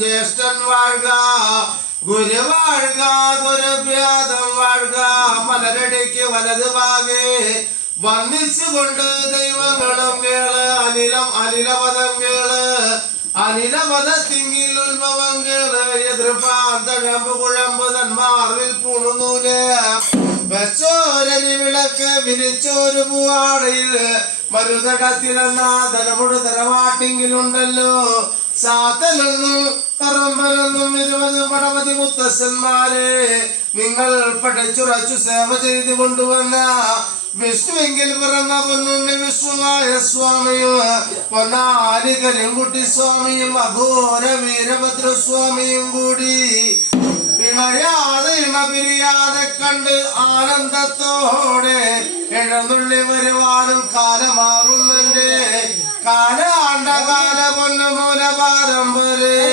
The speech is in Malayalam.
ജ്യേഷ്ഠൻ വാഴ്ക, ഗുരു വാഴ്ക, ഗുരുഭ്യാതം വാഴ്ക. മലരടിക്ക് വലതുഭാഗേ വന്ദിച്ചുകൊണ്ട് ദൈവങ്ങളും കേള്. അനിലപദം കേള്, അനിലപദത്തിങ്കിൽ ഉത്ഭവം കേള്. എതിർപ്പാന്തഴമ്പ് കുഴമ്പ് തന്മാർവിൽ പൂണുനൂല് വെച്ചോരരി വിളക്ക് വിരിച്ചോരു പൂവാടയിൽ മരുതടത്തിലെന്നാ ധനമുഴു തറവാട്ടിങ്കിലുണ്ടല്ലോ. സാത്തനൊന്നും കറമ്പനൊന്നും 20 പടമതി മുത്തശ്ശന്മാരെ നിങ്ങൾ പഠിച്ചുറച്ചു സേവ ചെയ്തു കൊണ്ടുവന്ന വിഷ്ണുവെങ്കിൽ പിറന്ന പൊന്നുണ്ണി വിഷ്ണുവായ സ്വാമിയും പൊന്നാലി കരിങ്കുട്ടി സ്വാമിയും അഘോര വീരഭദ്രസ്വാമിയും കൂടി ഇണയാതെ ഇണപിരിയാതെ കണ്ട് ആനന്ദത്തോടെ എഴുന്നള്ളി വരുവാനും കാലമാകുന്നുണ്ട്. കാലാണ്ട കാല പൊന്നുമൂല പാരമ്പര്യ